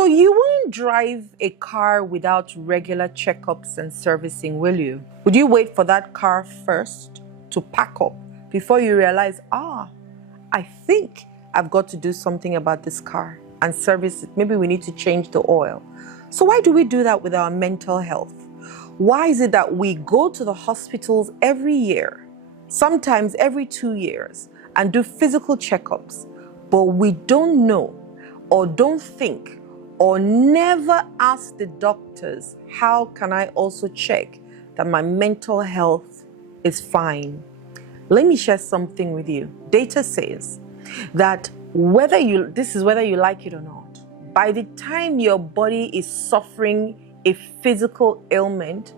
So you won't drive a car without regular checkups and servicing, will you? Would you wait for that car first to pack up before you realize, I think I've got to do something about this car and service it. Maybe we need to change the oil. So why do we do that with our mental health? Why is it that we go to the hospitals every year, sometimes every 2 years, and do physical checkups, but we don't know or don't think or never ask the doctors, how can I also check that my mental health is fine? Let me share something with you. Data says that whether you like it or not, by the time your body is suffering a physical ailment,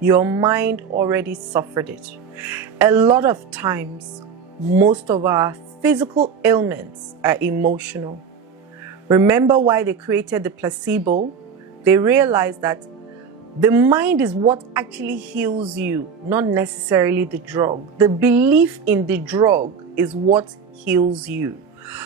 your mind already suffered it. A lot of times, most of our physical ailments are emotional. Remember why they created the placebo? They realized that the mind is what actually heals you, not necessarily the drug. The belief in the drug is what heals you.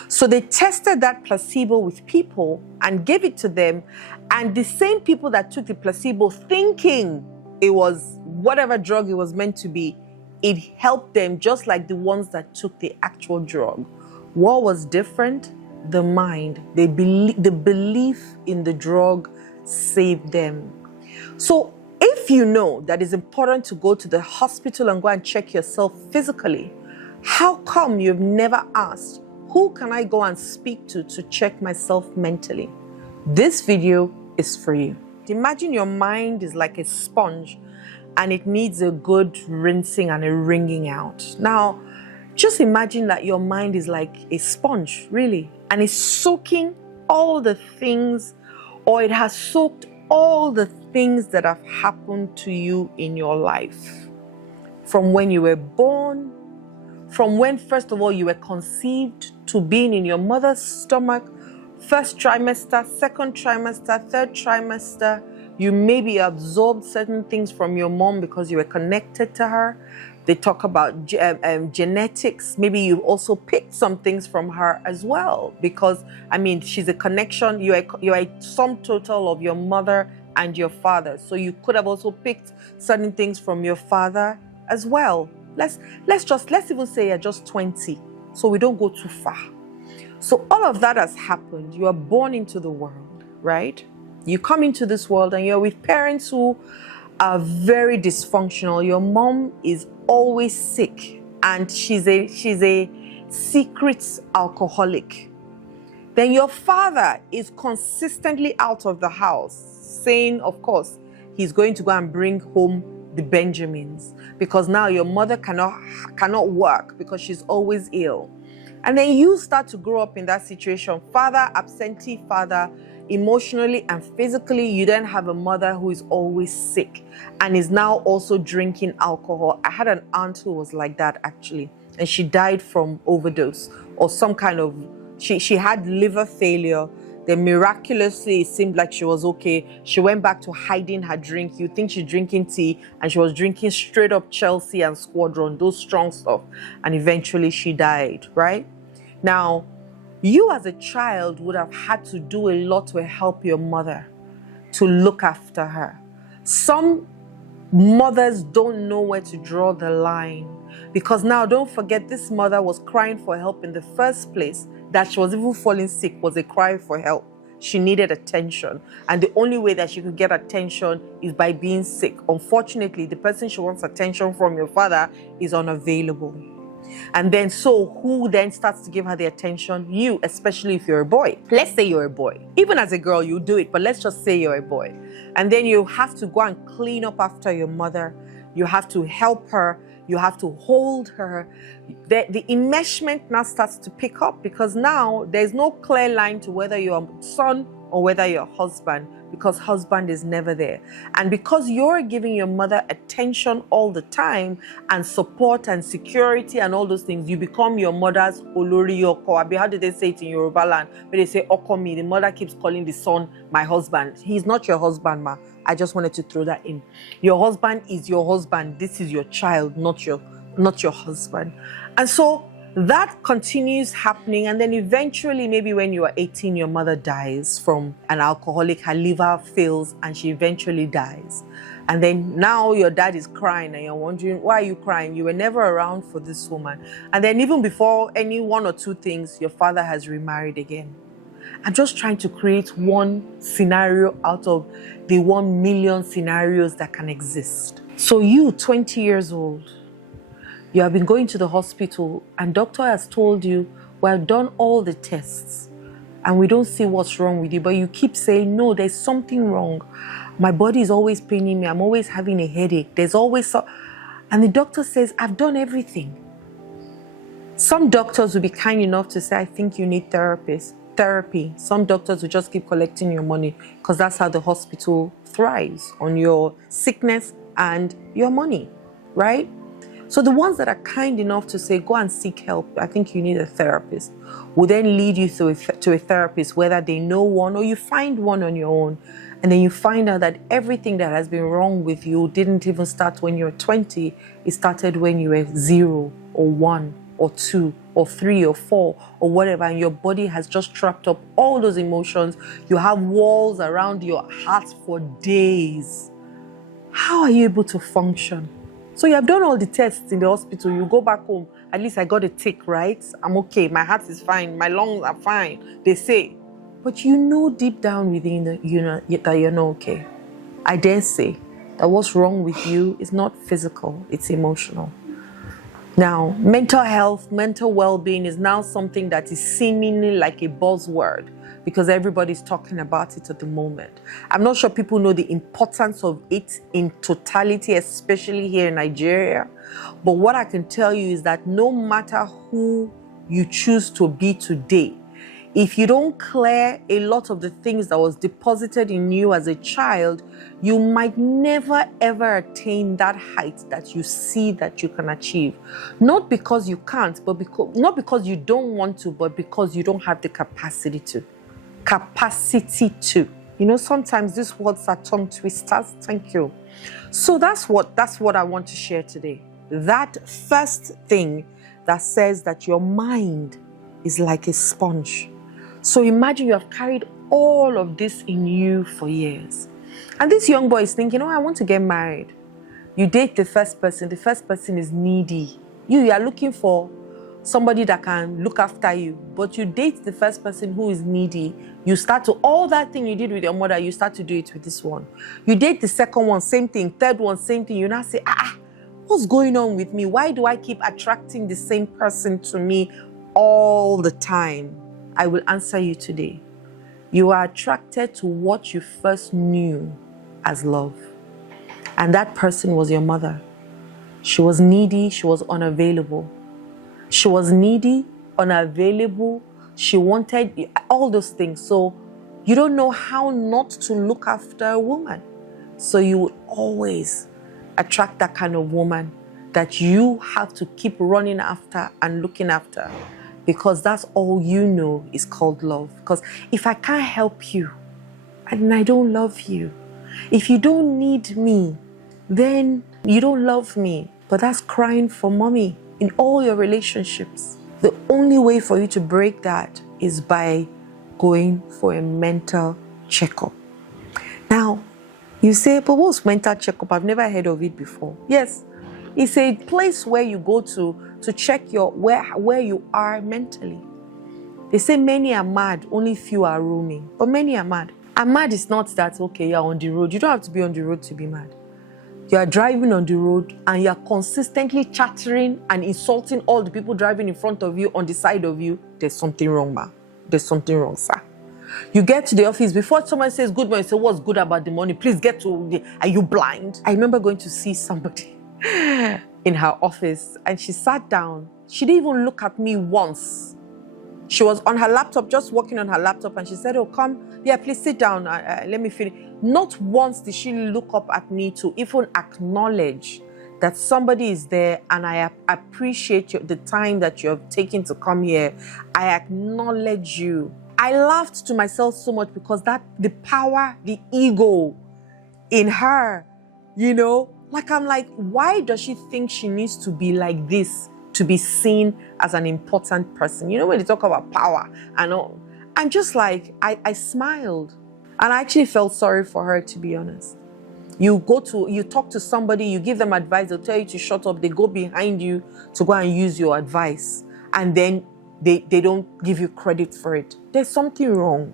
So they tested that placebo with people and gave it to them, and the same people that took the placebo thinking it was whatever drug it was meant to be, it helped them just like the ones that took the actual drug. What was different? The mind. The belief in the drug saved them. So if you know that it's important to go to the hospital and go and check yourself physically, how come you've never asked, who can I go and speak to check myself mentally? This video is for you. Imagine your mind is like a sponge and it needs a good rinsing and a wringing out. Now, just imagine that your mind is like a sponge, really, and it's soaking all the things, or it has soaked all the things that have happened to you in your life. From when you were born, from when, first of all, you were conceived, to being in your mother's stomach, first trimester, second trimester, third trimester. You maybe absorbed certain things from your mom because you were connected to her. They talk about genetics. Maybe you also picked some things from her as well, because, I mean, she's a connection. You're a sum total of your mother and your father. So you could have also picked certain things from your father as well. Let's even say you're just 20, so we don't go too far. So all of that has happened. You are born into the world, right? You come into this world and you're with parents who are very dysfunctional. Your mom is always sick and she's a secret alcoholic. Then your father is consistently out of the house, saying, of course, he's going to go and bring home the Benjamins, because now your mother cannot work because she's always ill. And then you start to grow up in that situation. Father, absentee father, emotionally and physically. You then have a mother who is always sick and is now also drinking alcohol. I had an aunt who was like that, actually, and she died from overdose or some kind of, she had liver failure. Then miraculously, it seemed like she was okay. She went back to hiding her drink. You think she's drinking tea, and she was drinking straight up Chelsea and Squadron, those strong stuff. And eventually she died, right? Now, you as a child would have had to do a lot to help your mother, to look after her. Some mothers don't know where to draw the line, because now, don't forget, this mother was crying for help in the first place. That she was even falling sick was a cry for help. She needed attention. And the only way that she could get attention is by being sick. Unfortunately, the person she wants attention from, your father, is unavailable. And then, so who then starts to give her the attention? You, especially if you're a boy. Let's say you're a boy. Even as a girl, you do it, but let's just say you're a boy. And then you have to go and clean up after your mother. You have to help her. You have to hold her. The enmeshment now starts to pick up, because now there's no clear line to whether you're a son or whether you're a husband, because husband is never there. And because you're giving your mother attention all the time and support and security and all those things, you become your mother's olori oko. How do they say it in Yoruba land? Where they say okomi, the mother keeps calling the son my husband. He's not your husband, ma. I just wanted to throw that in. Your husband is your husband. This is your child, not your husband. And so That continues happening, and then eventually, maybe when you are 18, your mother dies from an alcoholic, her liver fails, and she eventually dies. And then now your dad is crying and you're wondering, why are you crying? You were never around for this woman. And then even before any one or two things, your father has remarried again. I'm just trying to create one scenario out of the 1 million scenarios that can exist. So you, 20 years old, you have been going to the hospital and doctor has told you, we have done all the tests and we don't see what's wrong with you, but you keep saying, no, there's something wrong. My body is always paining me. I'm always having a headache. There's always and the doctor says, I've done everything. Some doctors will be kind enough to say, I think you need therapy. Some doctors will just keep collecting your money because that's how the hospital thrives, on your sickness and your money, right? So the ones that are kind enough to say, go and seek help, I think you need a therapist, will then lead you to a therapist, whether they know one or you find one on your own. And then you find out that everything that has been wrong with you didn't even start when you were 20. It started when you were 0 or 1 or 2 or 3 or 4 or whatever. And your body has just trapped up all those emotions. You have walls around your heart for days. How are you able to function? So you have done all the tests in the hospital. You go back home. At least I got a tick, right? I'm okay. My heart is fine. My lungs are fine. They say. But you know deep down within that you're not okay. I dare say that what's wrong with you is not physical. It's emotional. Now, mental health, mental well-being is now something that is seemingly like a buzzword because everybody's talking about it at the moment. I'm not sure people know the importance of it in totality, especially here in Nigeria. But what I can tell you is that no matter who you choose to be today, if you don't clear a lot of the things that was deposited in you as a child, you might never ever attain that height that you see that you can achieve. Not because you can't, but not because you don't want to, but because you don't have the capacity to. Capacity to. You know, sometimes these words are tongue twisters. Thank you. So that's what I want to share today. That first thing that says that your mind is like a sponge. So imagine you have carried all of this in you for years. And this young boy is thinking, oh, I want to get married. You date the first person is needy. You are looking for somebody that can look after you, but you date the first person who is needy. You start to, all that thing you did with your mother, you start to do it with this one. You date the second one, same thing. Third one, same thing. You now say, what's going on with me? Why do I keep attracting the same person to me all the time? I will answer you today. You are attracted to what you first knew as love. And that person was your mother. She was needy. She was unavailable. She was needy, unavailable. She wanted all those things. So you don't know how not to look after a woman. So you would always attract that kind of woman that you have to keep running after and looking after. Because that's all you know is called love. Because if I can't help you, and I don't love you, if you don't need me, then you don't love me. But that's crying for mommy in all your relationships. The only way for you to break that is by going for a mental checkup. Now, you say, but what's mental checkup? I've never heard of it before. Yes, it's a place where you go to check where you are mentally. They say many are mad, only few are roaming. But many are mad. And mad is not that, okay, you're on the road. You don't have to be on the road to be mad. You are driving on the road and you're consistently chattering and insulting all the people driving in front of you, on the side of you. There's something wrong, ma. There's something wrong, sir. You get to the office, before someone says good morning, you say, what's good about the money? Please get to are you blind? I remember going to see somebody in her office and she sat down. She didn't even look at me once. She was on her laptop, just working on her laptop, and she said, oh, come, yeah, please sit down. Let me finish. Not once did she look up at me to even acknowledge that somebody is there, and I appreciate the time that you have taken to come here. I acknowledge you. I laughed to myself so much because the power, the ego in her, you know, like I'm like, why does she think she needs to be like this to be seen as an important person. You know, when they talk about power and all, I'm just like, I smiled. And I actually felt sorry for her, to be honest. You talk to somebody, you give them advice, they'll tell you to shut up, they go behind you to go and use your advice. And then they don't give you credit for it. There's something wrong.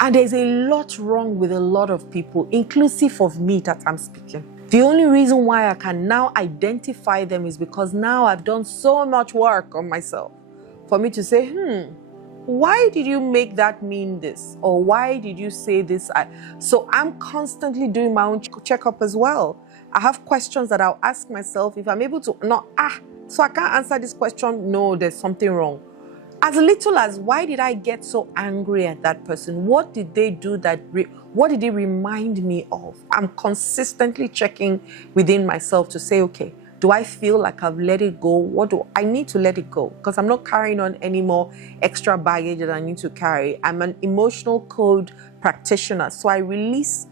And there's a lot wrong with a lot of people, inclusive of me that I'm speaking. The only reason why I can now identify them is because now I've done so much work on myself for me to say, why did you make that mean this? Or why did you say this? So I'm constantly doing my own checkup as well. I have questions that I'll ask myself. If I'm able to, so I can't answer this question. No, there's something wrong. As little as, why did I get so angry at that person? What did they do what did it remind me of? I'm consistently checking within myself to say, okay, do I feel like I've let it go? What do I need to let it go? Because I'm not carrying on any more extra baggage that I need to carry. I'm an emotional code practitioner. So I release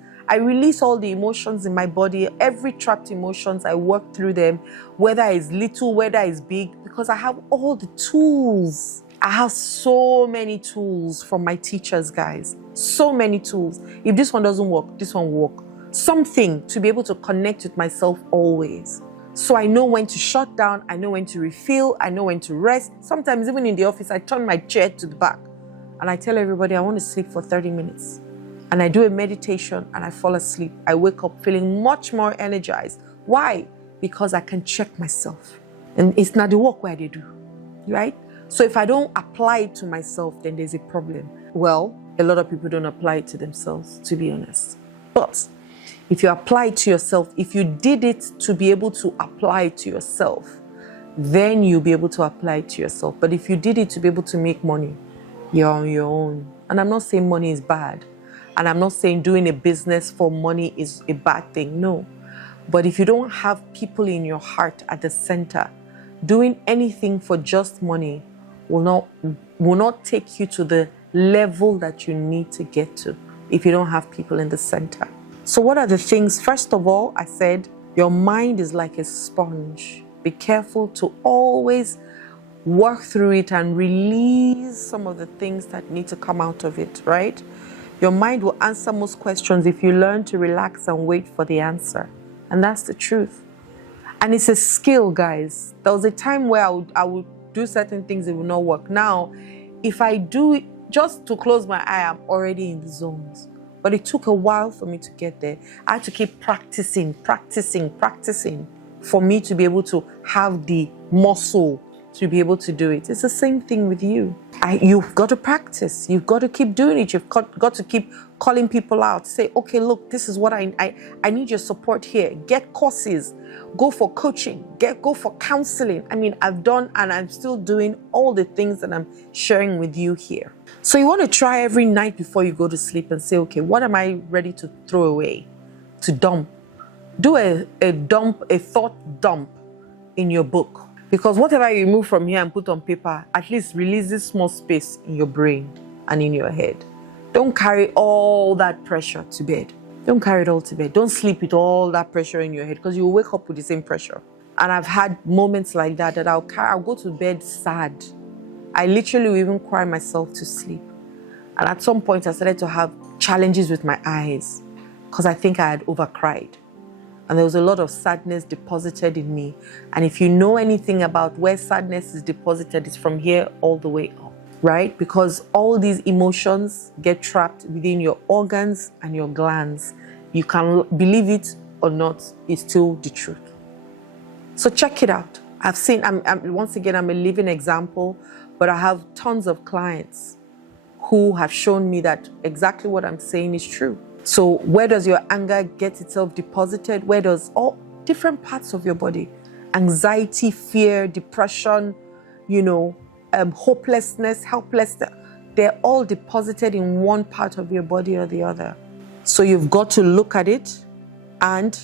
all the emotions in my body, every trapped emotions, I work through them, whether it's little, whether it's big, because I have all the tools. I have so many tools from my teachers, guys. So many tools. If this one doesn't work, this one will work. Something to be able to connect with myself always. So I know when to shut down, I know when to refill, I know when to rest. Sometimes even in the office, I turn my chair to the back and I tell everybody I want to sleep for 30 minutes. And I do a meditation and I fall asleep. I wake up feeling much more energized. Why? Because I can check myself. And it's not the work where they do, right? So if I don't apply it to myself, then there's a problem. Well, a lot of people don't apply it to themselves, to be honest. But if you apply it to yourself, if you did it to be able to apply it to yourself, then you'll be able to apply it to yourself. But if you did it to be able to make money, you're on your own. And I'm not saying money is bad. And I'm not saying doing a business for money is a bad thing. No. But if you don't have people in your heart at the center, doing anything for just money will not take you to the level that you need to get to if you don't have people in the center. So what are the things? First of all, I said, your mind is like a sponge. Be careful to always work through it and release some of the things that need to come out of it, right? Your mind will answer most questions if you learn to relax and wait for the answer. And that's the truth. And it's a skill, guys. There was a time where I would do certain things that will not work. Now, if I do it just to close my eye, I'm already in the zones. But it took a while for me to get there. I had to keep practicing for me to be able to have the muscle to be able to do it. It's the same thing with you. You've got to practice. You've got to keep doing it. You've got to keep calling people out. Say, okay, look, this is what I need your support here. Get courses. Go for coaching. Go for counseling. I mean, I've done and I'm still doing all the things that I'm sharing with you here. So you want to try every night before you go to sleep and say, okay, what am I ready to throw away, to dump? Do a thought dump in your book. Because whatever you remove from here and put on paper, at least releases small space in your brain and in your head. Don't carry all that pressure to bed. Don't carry it all to bed. Don't sleep with all that pressure in your head because you'll wake up with the same pressure. And I've had moments like that I'll go to bed sad. I literally will even cry myself to sleep. And at some point I started to have challenges with my eyes because I think I had overcried. And there was a lot of sadness deposited in me. And if you know anything about where sadness is deposited, it's from here all the way up, right? Because all these emotions get trapped within your organs and your glands. You can believe it or not, it's still the truth. So check it out. Once again, I'm a living example, but I have tons of clients who have shown me that exactly what I'm saying is true. So where does your anger get itself deposited? Where does all different parts of your body, anxiety, fear, depression, hopelessness, helplessness, they're all deposited in one part of your body or the other. So you've got to look at it and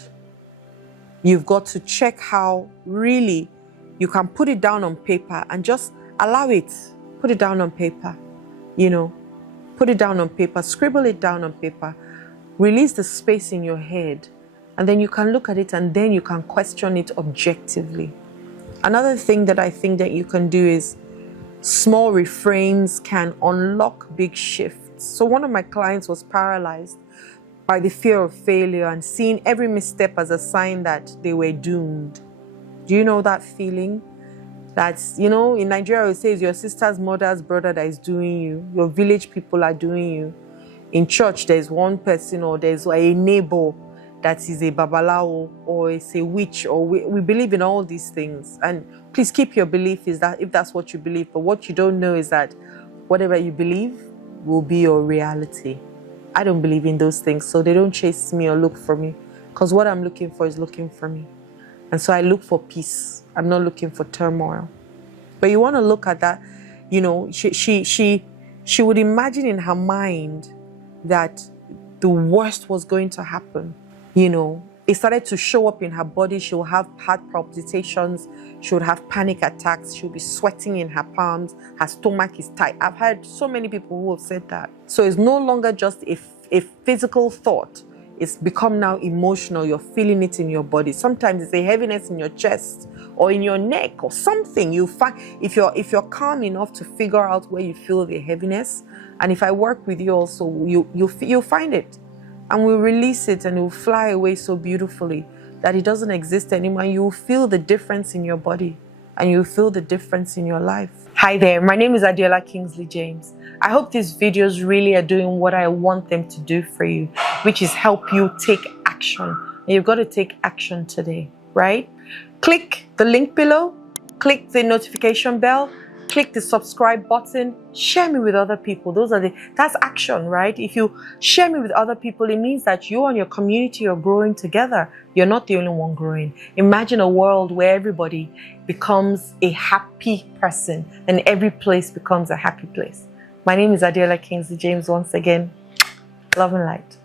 you've got to check how really you can put it down on paper and just allow it. Put it down on paper, put it down on paper, scribble it down on paper. Release the space in your head, and then you can look at it and then you can question it objectively. Another thing that I think that you can do is small reframes can unlock big shifts. So one of my clients was paralyzed by the fear of failure and seeing every misstep as a sign that they were doomed. Do you know that feeling? That's, you know, in Nigeria it says your sister's mother's brother that is doing you, your village people are doing you. In church there's one person or there's a neighbor that is a babalawo or is a witch, or we believe in all these things. And please keep your belief is that if that's what you believe, but what you don't know is that whatever you believe will be your reality. I don't believe in those things, so they don't chase me or look for me, because what I'm looking for is looking for me. And so I look for peace. I'm not looking for turmoil. But you want to look at that, you know, she would imagine in her mind that the worst was going to happen. You know, it started to show up in her body. She will have heart palpitations. She would have panic attacks. She'll be sweating in her palms. Her stomach is tight. I've heard so many people who have said that. So it's no longer just a physical thought. It's become now emotional. You're feeling it in your body. Sometimes it's a heaviness in your chest or in your neck or something. You find if you're calm enough to figure out where you feel the heaviness, and if I work with you also, you'll find it, and we'll release it, and it will fly away so beautifully that it doesn't exist anymore. You'll feel the difference in your body, and you'll feel the difference in your life. Hi there, my name is Adiola Kingsley James. I hope these videos really are doing what I want them to do for you, which is help you take action. And you've got to take action today, right? Click the link below, click the notification bell, click the subscribe button, share me with other people. That's action, right? If you share me with other people, it means that you and your community are growing together. You're not the only one growing. Imagine a world where everybody becomes a happy person and every place becomes a happy place. My name is Adiola Kingsley James once again. Love and light.